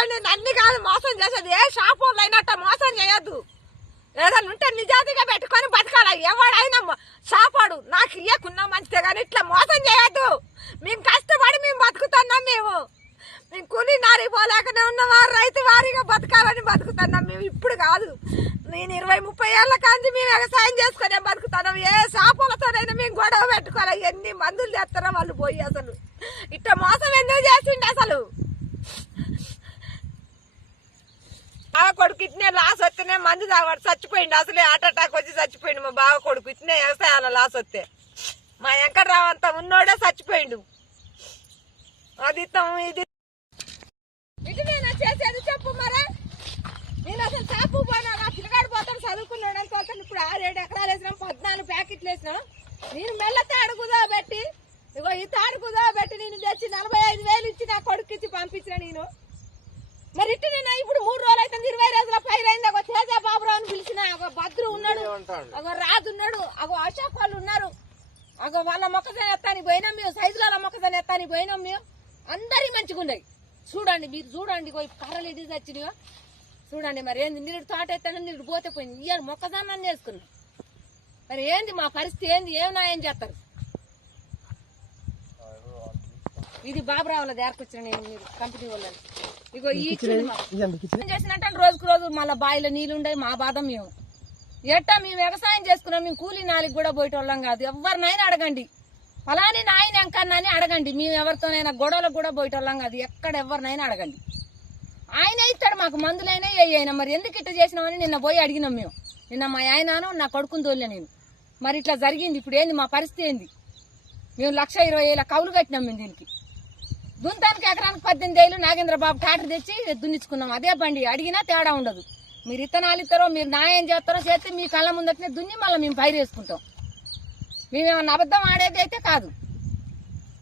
చూడండి నన్ను కాదు మోసం చేసేది ఏ షాప్ వాళ్ళు అయినట్ట మోసం చేయొద్దు ఏదైనా ఉంటే నిజాతిగా పెట్టుకొని బతకాలి ఎవడైనా షాపాడు నాకు ఇయ్యకున్నా మంచిదే కానీ ఇట్లా మోసం చేయొద్దు మేము కష్టపడి మేము బతుకుతున్నాం మేము కూలి నారి పోలేకనే ఉన్నవారు రైతు వారిగా బతకాలని బతుకుతున్నాం మేము ఇప్పుడు కాదు నేను 20-30 ఏళ్ళ కాంచి మేము వ్యవసాయం చేసుకునే బతుకుతున్నాం ఏ షాపులతోనైనా మేము గొడవ పెట్టుకోవాలి ఎన్ని మందులు చేస్తారో వాళ్ళు పోయి అసలు ఇట్లా మోసం ఎందుకు చేసిండు అసలు బావ కొడుకు ఇట్నే లాస్ వస్తేనే మందు తాగాడు చచ్చిపోయిండు అసలే హార్ట్ అటాక్ వచ్చి చచ్చిపోయిండు మా బావ కొడుకు ఇట్నే వ్యవసాయాల లాస్ వస్తే మా వెంకట్రావంతా ఉన్నోడే చచ్చిపోయిండు అది ఇది ఇది నేను చేసేది చెప్పు మరే నేను అసలు షాపు పోయినా నా పిల్లగాడు పోతాను చదువుకున్నాడు అనుకోతాను ఇప్పుడు 6-7 ఎకరాలు వేసినాం 14 ప్యాకెట్లు వేసినాం నేను మెల్ల తాడు కుదోబెట్టి ఇగో ఈ తాడు కుదోబెట్టి నేను తెచ్చి 45,000 ఇచ్చి నా కొడుకు ఇచ్చి పంపించిన నేను మరి ఇట్టు నేను ఇప్పుడు 3 రోజులు అయితే 20 రోజుల పైరైంది అగో తేజ బాబురావు అని పిలిచిన అగో భద్రు ఉన్నాడు అగో రాజు ఉన్నాడు అగో అశోక్ వాళ్ళు ఉన్నారు అగో వాళ్ళ మొక్కజొన్న ఎత్తానికి పోయినాం మేము సైజుల మొక్కజొన్న ఎత్తానికి పోయినాం మేము అందరి మంచిగా ఉన్నాయి చూడండి మీరు చూడండి కర్రలు ఇది వచ్చినాయో చూడండి మరి ఏంది నీరు తోట ఎత్తాను నీరు పోతే పోయింది ఇవాళ మొక్కజొన్న చేసుకున్నాం మరి ఏంది మా పరిస్థితి ఏంది ఏం నాయం చేస్తారు ఇది బాబురావుల దగ్గరకొచ్చిన నేను మీరు కంపెనీ వాళ్ళని ఇగో ఈ చేసినట్టు రోజుకు రోజు మళ్ళీ బావిలో నీళ్ళు ఉండే మా బాధ మేము ఎట్టా మేము వ్యవసాయం చేసుకున్నాం మేము కూలీ నాలుగు కూడా పోయేటోళ్ళం కాదు ఎవరినైనా అడగండి ఫలాని నాయన ఎంకన్నాని అడగండి మేము ఎవరితోనైనా గొడవలకు కూడా పోయేటోళ్ళం కాదు ఎక్కడ ఎవరినైనా అడగండి ఆయన ఇస్తాడు మాకు మందులైనా అయినా మరి ఎందుకు ఇట్లా చేసినామని నిన్న పోయి అడిగినాం మేము నిన్న మా ఆయనను నా కొడుకుని తోలే నేను మరి ఇట్లా జరిగింది ఇప్పుడు ఏంది మా పరిస్థితి ఏంది మేము 1,20,000 కౌలు కట్టినాం మేము దీనికి దుంతానికి ఎకరానికి 18,000 నాగేంద్రబాబు ట్రాక్టర్ తెచ్చి దున్నించుకున్నాం అదే బండి అడిగినా తేడా ఉండదు మీరు ఇత్తనాలు ఇస్తారో మీరు న్యాయం చేస్తారో చేస్తే మీ కళ్ళ ముందటనే దున్ని మళ్ళీ మేము పైరు వేసుకుంటాం మేమేమన్నా అబద్ధం ఆడేది అయితే కాదు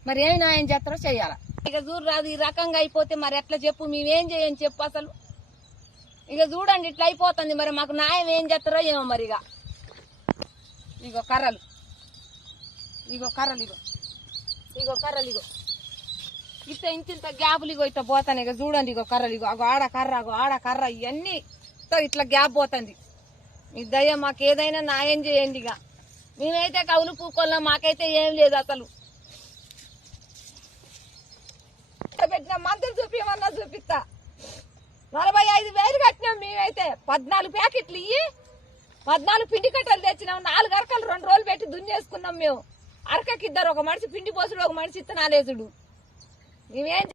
మరి ఏమి న్యాయం చేస్తారో చెయ్యాలా ఇక చూడు రాదు ఈ రకంగా అయిపోతే మరి ఎట్లా చెప్పు మేమేం చేయని చెప్పు అసలు ఇక చూడండి ఇట్లా అయిపోతుంది మరి మాకు న్యాయం ఏం చేస్తారో ఏమో మరి ఇగో కర్రలు ఇగో ఇంత గ్యాపులు ఇగో ఇట్లా పోతాను ఇక చూడండి ఇగో కర్రలు ఇగో అగో ఆడ కర్ర ఇవన్నీ ఇట్లా గ్యాప్ పోతుంది మీ దయ మాకు ఏదైనా న్యాయం చేయండి ఇక మేమైతే కవులు పూకోళ్ళం మాకైతే ఏం లేదు అసలు పెట్టిన మందులు చూపించమన్నా చూపిస్తా 45,000 కట్టినాం మేమైతే 14 ప్యాకెట్లు 14 పిండి కట్టలు తెచ్చినాం 4 అరకలు 2 రోజులు పెట్టి దున్నేసుకున్నాం మేము అరకకి 2 ఒక మనిషి పిండి పోసుడు ఒక మనిషి ఇత్తనాలేసుడు మేమేం